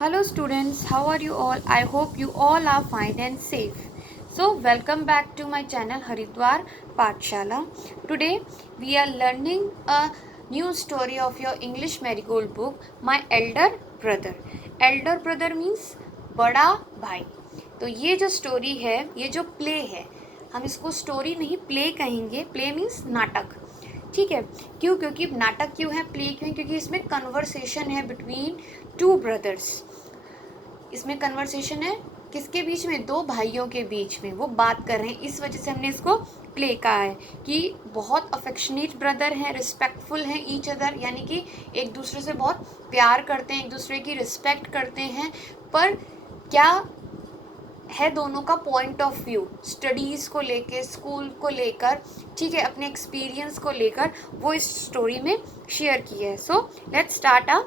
Hello students, how are you all? I hope you all are fine and safe. So welcome back to my channel Haridwar Pathshala. Today we are learning a new story of your English Marigold book, My Elder Brother. Elder brother means बड़ा भाई. तो ये जो story है, ये जो play है, हम इसको स्टोरी नहीं प्ले कहेंगे. प्ले मीन्स नाटक. ठीक है. क्यों? क्योंकि नाटक क्यों है, प्ले क्यों? क्योंकि इसमें कन्वर्सेशन है बिटवीन टू ब्रदर्स. इसमें कन्वर्सेशन है किसके बीच में? दो भाइयों के बीच में. वो बात कर रहे हैं, इस वजह से हमने इसको प्ले कहा है कि बहुत अफेक्शनेट ब्रदर हैं, रिस्पेक्टफुल हैं ईच अदर, यानी कि एक दूसरे से बहुत प्यार करते हैं, एक दूसरे की रिस्पेक्ट करते हैं. पर क्या है दोनों का पॉइंट ऑफ व्यू स्टडीज़ को लेकर, स्कूल को लेकर, ठीक है, अपने एक्सपीरियंस को लेकर, वो इस स्टोरी में शेयर किया है. So let's start a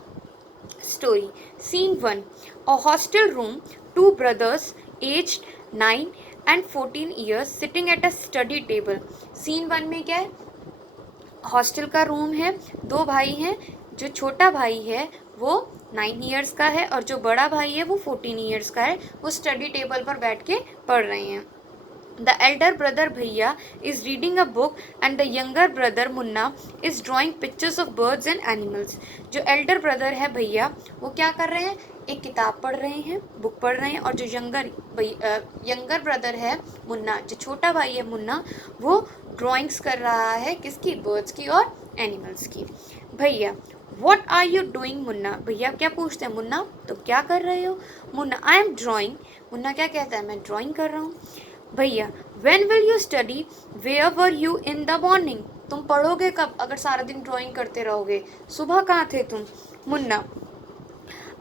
story. Scene 1. A hostel room. Two brothers aged 9 and 14 years sitting at a study table. Scene 1 में क्या है? हॉस्टल का रूम है, दो भाई हैं. जो छोटा भाई है वो 9 ईयर्स का है और जो बड़ा भाई है वो 14 ईयर्स का है. वो स्टडी टेबल पर बैठ के पढ़ रहे हैं. The elder brother Bhaiya is reading a book and the younger brother Munna is drawing pictures of birds and animals. जो elder brother है भैया वो क्या कर रहे हैं? एक किताब पढ़ रहे हैं, बुक पढ़ रहे हैं. और जो यंगर ब्रदर है मुन्ना, जो छोटा भाई है मुन्ना, वो ड्राइंग्स कर रहा है. किसकी? बर्ड्स की और एनिमल्स की. भैया What are you doing Munna? भैया क्या पूछते हैं? मुन्ना तुम क्या कर रहे हो? Munna I am drawing. Munna क्या कहता है? मैं ड्राइंग कर रहा हूँ. भैया When will you study? Where were you in the morning? तुम पढ़ोगे कब अगर सारा दिन ड्राइंग करते रहोगे? सुबह कहाँ थे तुम? Munna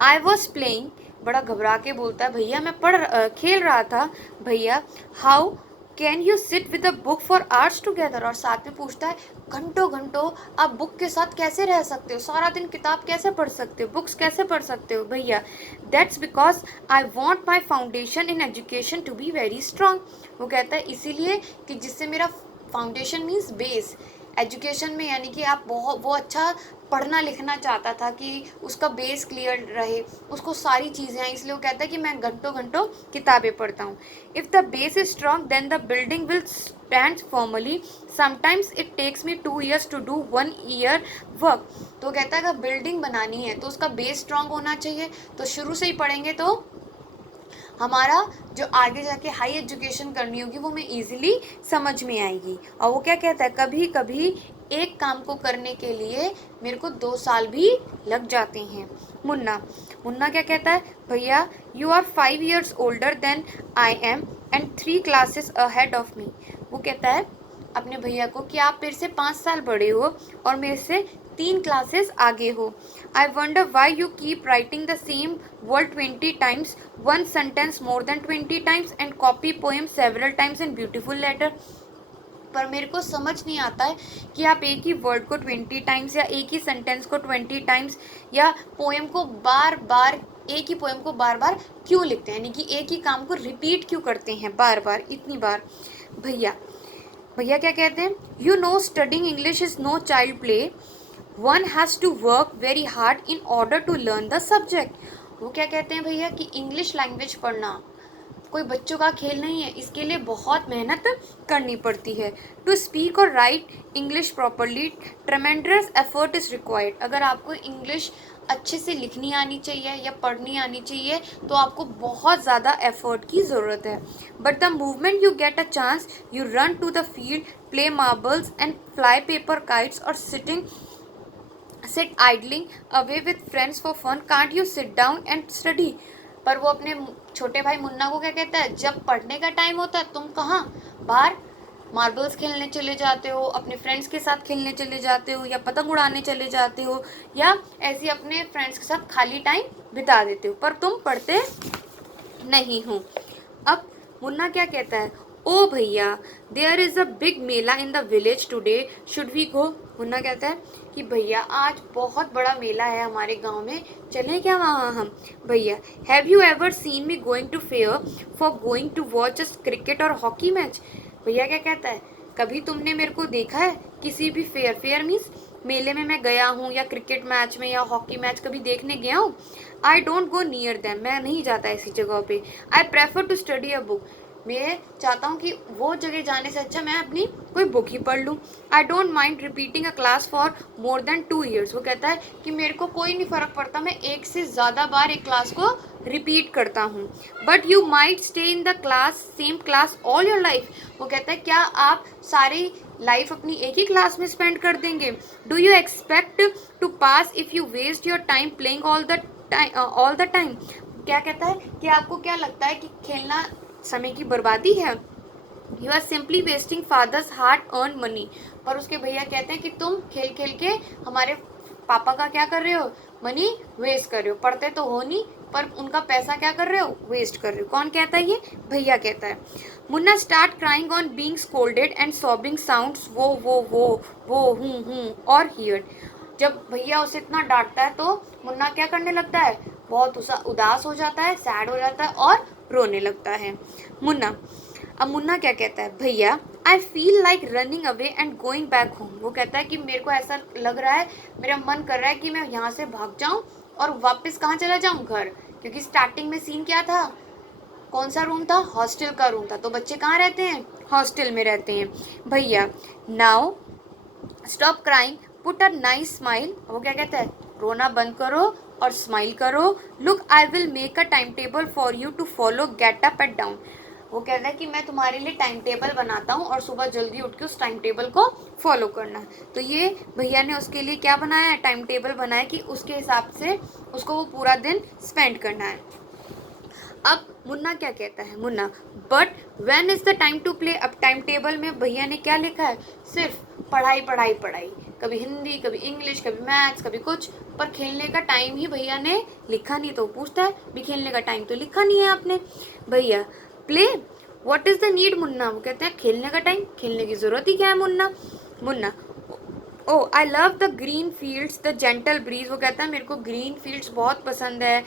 I was playing. बड़ा घबरा के बोलता है भैया मैं खेल रहा था. भैया How can you sit with a book for hours together? और साथ में पूछता है घंटों घंटों आप बुक के साथ कैसे रह सकते हो? सारा दिन किताब कैसे पढ़ सकते हो? बुक्स कैसे पढ़ सकते हो? भैया that's because I want my foundation in education to be very strong. वो कहता है इसीलिए कि जिससे मेरा फाउंडेशन मीन्स बेस एजुकेशन में, यानी कि आप वो अच्छा पढ़ना लिखना चाहता था कि उसका बेस क्लियर रहे, उसको सारी चीज़ें हैं, इसलिए वो कहता है कि मैं घंटों घंटों किताबें पढ़ता हूँ. If the base is strong then the building will stand firmly. Sometimes it takes me 2 years to do 1 year work. तो कहता है अगर बिल्डिंग बनानी है तो उसका बेस स्ट्रांग होना चाहिए. तो शुरू से ही पढ़ेंगे तो हमारा जो आगे जाके हाई एजुकेशन करनी होगी वो हमें ईजिली समझ में आएगी. और वो क्या कहता है कभी कभी एक काम को करने के लिए मेरे को 2 साल भी लग जाते हैं. मुन्ना क्या कहता है? भैया you are 5 years older than I am and 3 classes ahead of me. वो कहता है अपने भैया को कि आप मेरे से 5 साल बड़े हो और मेरे से 3 क्लासेस आगे हो. I wonder why you keep writing the same word 20 times, one sentence more than 20 times and copy poem several times in beautiful letter. पर मेरे को समझ नहीं आता है कि आप एक ही वर्ड को 20 टाइम्स या एक ही सेंटेंस को 20 टाइम्स या पोएम को बार बार, एक ही पोएम को बार बार क्यों लिखते हैं, यानी कि एक ही काम को रिपीट क्यों करते हैं बार बार इतनी बार. भैया क्या कहते हैं? You know studying English is no child play. One has to work very hard in order to learn the subject. वो क्या कहते हैं भैया कि इंग्लिश लैंग्वेज पढ़ना कोई बच्चों का खेल नहीं है, इसके लिए बहुत मेहनत करनी पड़ती है. टू स्पीक और right English properly ट्रेमेंडस effort is required. अगर आपको इंग्लिश अच्छे से लिखनी आनी चाहिए या पढ़नी आनी चाहिए तो आपको बहुत ज़्यादा एफर्ट की ज़रूरत है. But the moment you get a chance you run to the field, play marbles and fly paper kites और sit idling away with friends for fun. Can't you sit down and study? पर वो अपने छोटे भाई मुन्ना को क्या कहता है? जब पढ़ने का टाइम होता है तुम कहाँ बाहर मार्बल्स खेलने चले जाते हो, अपने फ्रेंड्स के साथ खेलने चले जाते हो, या पतंग उड़ाने चले जाते हो, या ऐसे अपने फ्रेंड्स के साथ खाली टाइम बिता देते हो, पर तुम पढ़ते नहीं हो. अब मुन्ना क्या कहता है? ओ भैया there is a big mela in the village today, should we go? Munna कहता है कि भैया आज बहुत बड़ा मेला है हमारे गांव में, चलें क्या वहाँ हम? भैया have you ever seen me going to fair for going to watch a cricket और हॉकी मैच? भैया क्या कहता है? कभी तुमने मेरे को देखा है किसी भी फेयर मीन्स मेले में मैं गया हूँ या क्रिकेट मैच में या हॉकी मैच कभी देखने गया हूँ? I don't go near them, मैं नहीं जाता ऐसी जगहों पे। I prefer to study a book, मैं चाहता हूँ कि वो जगह जाने से अच्छा मैं अपनी कोई बुक ही पढ़ लूँ। I don't mind repeating a class for more than 2 years, वो कहता है कि मेरे को कोई नहीं फ़र्क पड़ता, मैं एक से ज़्यादा बार एक क्लास को रिपीट करता हूँ। But you might stay in the class same class all your life, वो कहता है क्या आप सारी लाइफ अपनी एक ही क्लास में स्पेंड कर देंगे? Do you expect to pass if you waste your time playing all the time, क्या कहता है कि आपको क्या लगता है कि खेलना समय की बर्बादी है? You are simply wasting father's hard earn money, पर उसके भैया कहते हैं कि तुम खेल खेल के हमारे पापा का क्या कर रहे हो, मनी वेस्ट कर रहे हो, पढ़ते तो हो नहीं पर उनका पैसा क्या कर रहे हो, वेस्ट कर रहे हो। कौन कहता है? ये भैया कहता है। Munna start crying on being scolded and sobbing sounds वो हूँ और हियर, जब भैया उसे इतना डांटता है तो मुन्ना क्या करने लगता है, बहुत उदास हो जाता है, सैड हो जाता है और रोने लगता है मुन्ना। अब मुन्ना क्या कहता है? भैया I feel like running away and going back home, वो कहता है कि मेरे को ऐसा लग रहा है, मेरा मन कर रहा है कि मैं यहाँ से भाग जाऊँ और वापस कहाँ चला जाऊँ, घर। क्योंकि स्टार्टिंग में सीन क्या था, कौन सा रूम था, हॉस्टल का रूम था, तो बच्चे कहाँ रहते हैं, हॉस्टल में रहते हैं। भैया now stop crying put a nice smile, वो क्या कहता है, रोना बंद करो और स्माइल करो। Look I will make a time table for you to follow, get up at dawn, वो कहता है कि मैं तुम्हारे लिए टाइम टेबल बनाता हूँ और सुबह जल्दी उठ के उस टाइम टेबल को फॉलो करना। तो ये भैया ने उसके लिए क्या बनाया है, टाइम टेबल बनाया कि उसके हिसाब से उसको वो पूरा दिन स्पेंड करना है। अब मुन्ना क्या कहता है? Munna but when is the time to play, अब टाइम टेबल में भैया ने क्या लिखा है, सिर्फ पढ़ाई पढ़ाई पढ़ाई, कभी हिंदी कभी इंग्लिश कभी मैथ्स कभी कुछ, पर खेलने का टाइम ही भैया ने लिखा नहीं। तो पूछता है भी खेलने का टाइम तो लिखा नहीं है आपने। भैया play what is the need Munna, वो कहते हैं खेलने का टाइम, खेलने की जरूरत ही क्या है Munna. Munna oh I love the green fields the gentle breeze, वो कहता है मेरे को ग्रीन फील्ड्स बहुत पसंद है,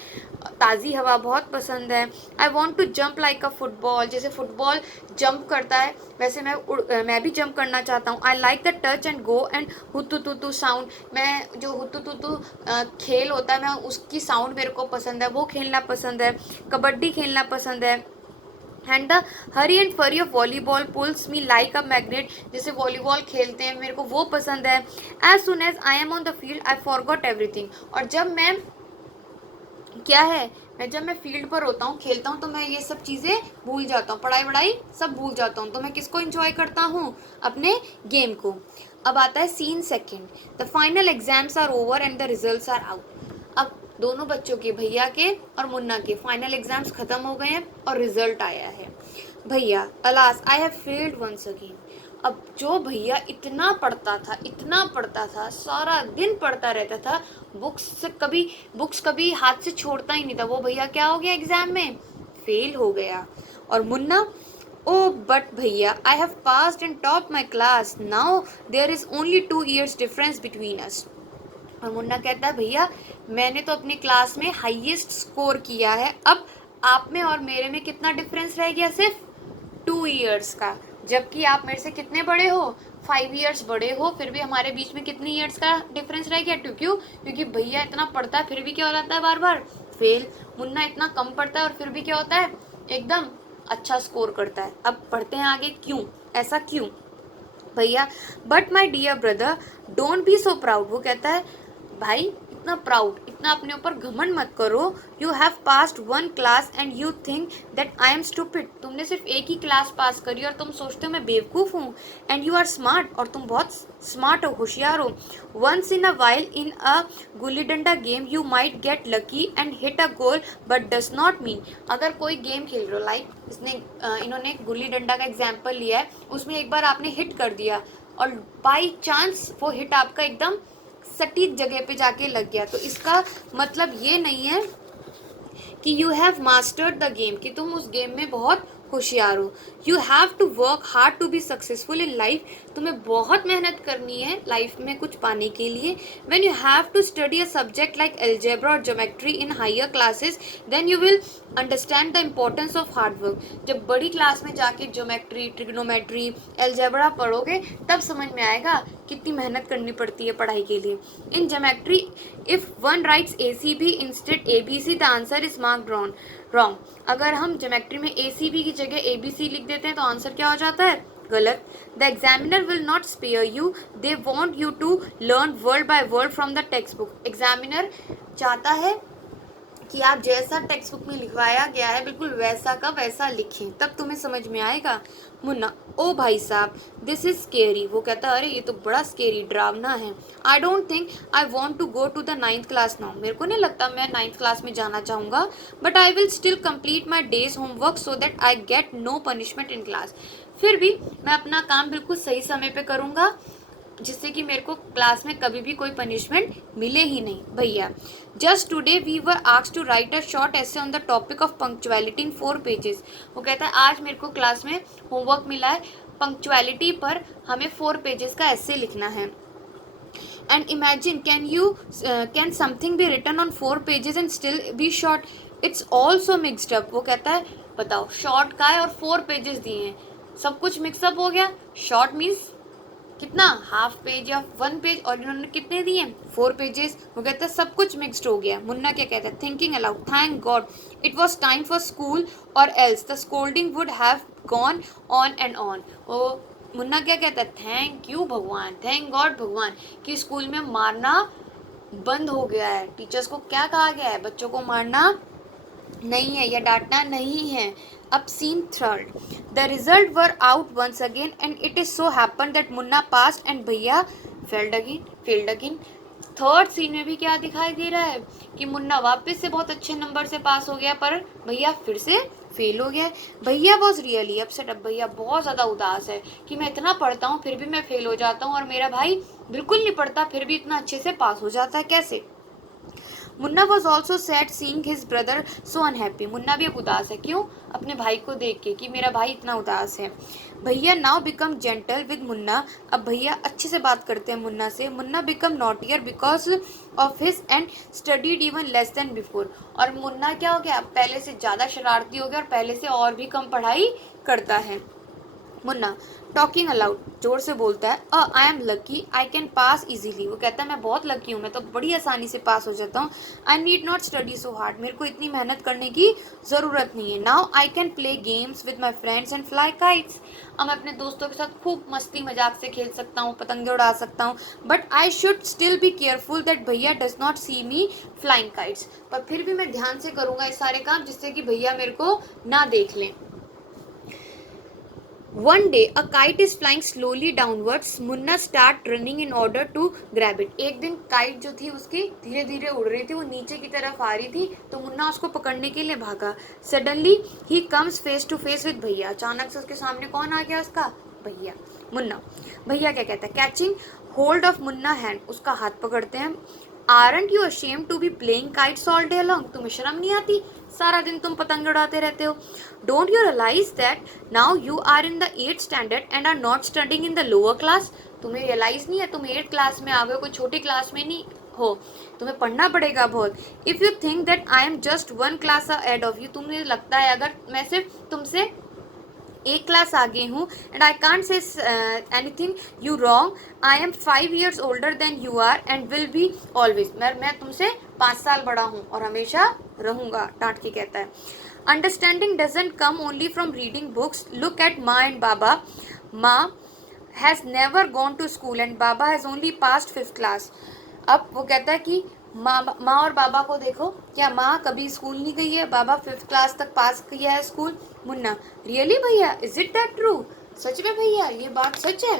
ताज़ी हवा बहुत पसंद है। I want to jump like a football, जैसे फुटबॉल जंप करता है वैसे मैं भी जंप करना चाहता हूँ। I like the touch and go and hututu sound, मैं जो हुतु तुतु खेल होता है मैं उसकी साउंड मेरे को पसंद है, वो खेलना पसंद है। कबड्डी खेलना पसंद है। And the hurry and flurry of volleyball pulls me like a magnet, जैसे वॉलीबॉल खेलते हैं मेरे को वो पसंद है। As soon as I am on the field I forgot everything, और जब मैं क्या है, जब मैं फील्ड पर होता हूँ खेलता हूँ तो मैं ये सब चीज़ें भूल जाता हूँ, पढ़ाई वढ़ाई सब भूल जाता हूँ, तो मैं किसको एंजॉय करता हूँ, अपने गेम को। अब आता है scene second, the final exams are over and the results are out. अब दोनों बच्चों के, भैया के और मुन्ना के, फाइनल एग्जाम्स खत्म हो गए हैं और रिजल्ट आया है। भैया alas I have failed once again, अब जो भैया इतना पढ़ता था, सारा दिन पढ़ता रहता था, बुक्स कभी हाथ से छोड़ता ही नहीं था, वो भैया क्या हो गया, एग्जाम में फेल हो गया। और मुन्ना ओ बट भैया I have passed and top my class, now there is only 2 years difference between us. और मुन्ना कहता है भैया मैंने तो अपनी क्लास में हाईएस्ट स्कोर किया है, अब आप में और मेरे में कितना डिफरेंस रह गया, सिर्फ 2 years का, जबकि आप मेरे से कितने बड़े हो, 5 years बड़े हो, फिर भी हमारे बीच में कितनी ईयर्स का डिफरेंस रह गया। क्यों? क्योंकि भैया इतना पढ़ता है फिर भी क्या हो जाता है, बार बार फेल। मुन्ना इतना कम पढ़ता है और फिर भी क्या होता है, एकदम अच्छा स्कोर करता है। अब पढ़ते हैं आगे, क्यों ऐसा क्यों? भैया but my dear brother don't be so proud, वो कहता है भाई इतना प्राउड, इतना अपने ऊपर घमंड मत करो। You have passed 1 class and you think that I am stupid, तुमने सिर्फ एक ही क्लास पास करी और तुम सोचते हो मैं बेवकूफ़ हूँ। एंड यू आर स्मार्ट, और तुम बहुत स्मार्ट हो, होशियार हो। Once in a while in a gulli danda game you might get lucky and hit a goal but does not mean, अगर कोई गेम खेल रहे हो, लाइक इन्होंने गुल्ली डंडा का एग्जाम्पल लिया है, उसमें एक बार आपने हिट कर दिया और बाई चांस वो हिट आपका एकदम सटीक जगह पे जाके लग गया, तो इसका मतलब ये नहीं है कि you have mastered the game, कि तुम उस गेम में बहुत होशियार हो। You have to work hard to be successful in life, तुम्हें बहुत मेहनत करनी है लाइफ में कुछ पाने के लिए। When you have to study a subject like algebra or geometry in higher classes, then you will understand the importance of hard work. जब बड़ी क्लास में जाके ज्योमेट्री, ट्रिग्नोमेट्री, एल्जेब्रा पढ़ोगे तब समझ में आएगा कितनी मेहनत करनी पड़ती है पढ़ाई के लिए। In geometry if one rights ACB instead ABC, the answer is marked wrong. अगर हम ज्योमेट्री में ACB की जगह ABC लिख देते हैं तो आंसर क्या हो जाता है? गलत। The examiner will not spare you, they want you to learn word by word from the text book. Examiner चाहता है कि आप जैसा टेक्स्ट बुक में लिखवाया गया है बिल्कुल वैसा का वैसा लिखें, तब तुम्हें समझ में आएगा। मुन्ना, ओ भाई साहब, दिस इज स्केरी। वो कहता है अरे ये तो बड़ा स्केरी, डरावना है। I don't think I want to go to the 9th class now. मेरे को नहीं लगता मैं 9th क्लास में जाना चाहूँगा, but I will still complete my day's homework so that I get no punishment in class. फिर भी मैं अपना काम बिल्कुल सही समय पे करूँगा जिससे कि मेरे को क्लास में कभी भी कोई पनिशमेंट मिले ही नहीं। भैया, just today we were asked to write a short essay on the topic of punctuality in 4 pages. वो कहता है आज मेरे को क्लास में होमवर्क मिला है पंक्चुअलिटी पर, हमें 4 पेजेस का एसे लिखना है। And imagine, can something be written on 4 pages and still be short? It's also mixed up. वो कहता है बताओ, शॉर्ट का है और 4 पेजेस दिए हैं, सब कुछ मिक्सअप हो गया। शॉर्ट मीन्स कितना, हाफ पेज या 1 पेज, और इन्होंने कितने दिए? 4 पेजेस। वो कहता है सब कुछ मिक्सड हो गया। मुन्ना क्या कहता है? Thinking aloud, thank God it was time for school or else the scolding would have gone on and on. ओ मुन्ना क्या कहता है? थैंक यू भगवान, थैंक गॉड भगवान कि स्कूल में मारना बंद हो गया है। टीचर्स को क्या कहा गया है? बच्चों को मारना नहीं है या डांटना नहीं है। अब scene third, the result were out once again and it is so happen that Munna passed and भैया फेल्ड अगेन। थर्ड सीन में भी क्या दिखाई दे रहा है कि मुन्ना वापस से बहुत अच्छे नंबर से पास हो गया पर भैया फिर से फेल हो गया। भैया वॉज रियली अपसेट। अब भैया बहुत ज़्यादा उदास है कि मैं इतना पढ़ता हूँ फिर भी मैं फेल हो जाता हूँ और मेरा भाई बिल्कुल नहीं पढ़ता फिर भी इतना अच्छे से पास हो जाता है, कैसे? Munna was also sad seeing his brother so unhappy. Munna भी अब उदास है, क्यों? अपने भाई को देख के कि मेरा भाई इतना उदास है। भैया now become gentle with Munna. अब भैया अच्छे से बात करते हैं मुन्ना से। Munna become naughtier because of his end studied even less than before. और मुन्ना क्या हो गया? पहले से ज़्यादा शरारती हो गया और पहले से और भी कम पढ़ाई करता है। मुन्ना टॉकिंग अलाउड, जोर से बोलता है, I am lucky I can pass easily. वो कहता है मैं बहुत लकी हूँ, मैं तो बड़ी आसानी से पास हो जाता हूँ। I need not study so hard, मेरे को इतनी मेहनत करने की ज़रूरत नहीं है। Now I can play games with my friends and fly kites. अब मैं अपने दोस्तों के साथ खूब मस्ती मजाक से खेल सकता हूँ, पतंगे उड़ा सकता हूँ। But I should still be careful that भैया does not see me flying kites. पर फिर भी मैं ध्यान से करूँगा ये सारे काम जिससे कि भैया मेरे को ना देख लें। One day, a kite is flying slowly downwards. Munna start running in order to grab it. एक दिन काइट जो थी उसकी धीरे धीरे उड़ रही थी, वो नीचे की तरफ आ रही थी तो मुन्ना उसको पकड़ने के लिए भागा। Suddenly he comes face to face with भैया। अचानक से उसके सामने कौन आ गया? उसका भैया। मुन्ना, भैया क्या कहता है? Catching hold of Munna hand, उसका हाथ पकड़ते हैं। Aren't you ashamed to be playing kites all day long? तुम्हें शर्म नहीं आती? सारा दिन तुम पतंग उड़ाते रहते हो। Don't you realize that now you are in the 8th standard and are not studying in the lower class? तुम्हें रियलाइज नहीं है तुम 8th क्लास में आ गए, कोई छोटी क्लास में नहीं हो, तुम्हें पढ़ना पड़ेगा बहुत। If you think that I am just 1 class ahead of you, तुम्हें लगता है अगर मैं सिर्फ तुमसे 1 क्लास आगे हूँ, and I can't say anything you wrong, I am 5 years older than you are and will be always। मैं तुमसे 5 साल बड़ा हूँ और हमेशा रहूँगा, डांट के कहता है। Understanding doesn't come only from reading books, look at Maa and Baba. Maa has never gone to school and Baba has only passed 5th class. अब वो कहता है कि माँ और बाबा को देखो, क्या माँ कभी स्कूल नहीं गई है, बाबा 5th क्लास तक पास किया है स्कूल। मुन्ना, रियली भैया, इज इट दैट ट्रू? सच में भैया ये बात सच है?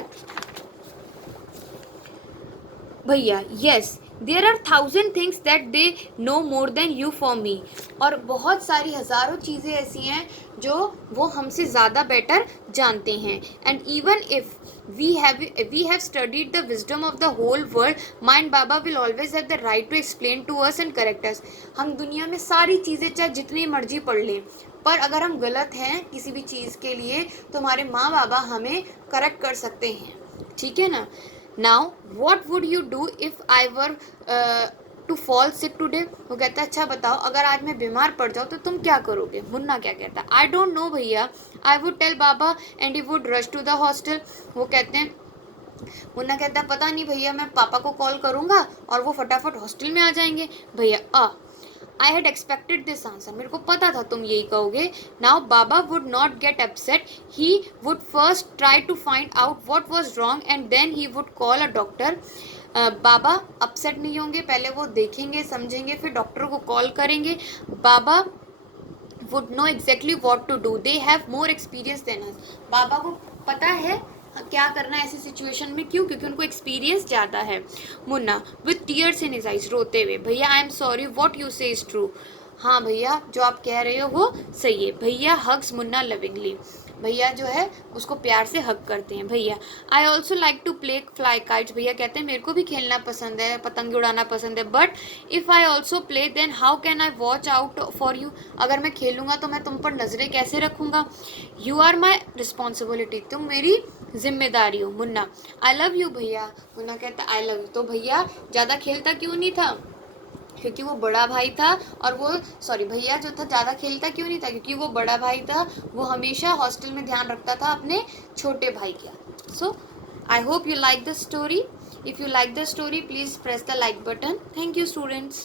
भैया, yes there are 1000 things that they know more than you for me, और बहुत सारी हज़ारों चीज़ें ऐसी हैं जो वो हमसे ज़्यादा बेटर जानते हैं. And even if we have studied the wisdom of the whole world, mind Baba will always have the right to explain to us and correct us. हम दुनिया में सारी चीज़ें चाहे जितनी मर्जी पढ़ लें, पर अगर हम गलत हैं किसी भी चीज़ के लिए तो हमारे माँ बाबा हमें करेक्ट कर सकते हैं. ठीक है ना. Now what would you do if I were to fall sick today. वो कहता है अच्छा बताओ अगर आज मैं बीमार पड़ जाऊँ तो तुम क्या करोगे. मुन्ना क्या कहता है, आई डोंट नो भैया, I would tell Baba and he would rush to the hostel. वो कहते हैं, मुन्ना कहता है पता नहीं भैया, मैं पापा को कॉल करूँगा और वो फटाफट हॉस्टल में आ जाएंगे. भैया I had expected this answer, मेरे को पता था तुम यही कहोगे. Now Baba would not get upset, he would first try to find out what was wrong and then he would call a doctor. Baba upset नहीं होंगे, पहले वो देखेंगे समझेंगे फिर डॉक्टर को कॉल करेंगे. बाबा would know exactly what to do, they have more experience than us. बाबा को पता है क्या करना है ऐसी सिचुएशन में. क्यों? क्योंकि उनको एक्सपीरियंस ज़्यादा है. Munna with tears in his eyes, रोते हुए, भैया I am sorry, what you से इज ट्रू. हाँ भैया जो आप कह रहे हो वो सही है. भैया हग्स मुन्ना लविंगली, भैया जो है उसको प्यार से हग करते हैं. भैया I also like to play fly kites, भैया कहते हैं मेरे को भी खेलना पसंद है, पतंग उड़ाना पसंद है. But if I also play then how can I watch out for you, अगर मैं खेलूँगा तो मैं तुम पर नज़रें कैसे रखूँगा. यू आर माई रिस्पॉन्सिबिलिटी, तुम मेरी जिम्मेदारी हो. मुन्ना आई लव यू भैया, मुन्ना कहता आई लव यू. तो भैया ज़्यादा खेलता क्यों नहीं था, क्योंकि वो बड़ा भाई था. और वो सॉरी भैया जो था ज़्यादा खेलता क्यों नहीं था, क्योंकि वो बड़ा भाई था, वो हमेशा हॉस्टल में ध्यान रखता था अपने छोटे भाई का. So I hope you like the story. If you like the story please press the like button. Thank you students.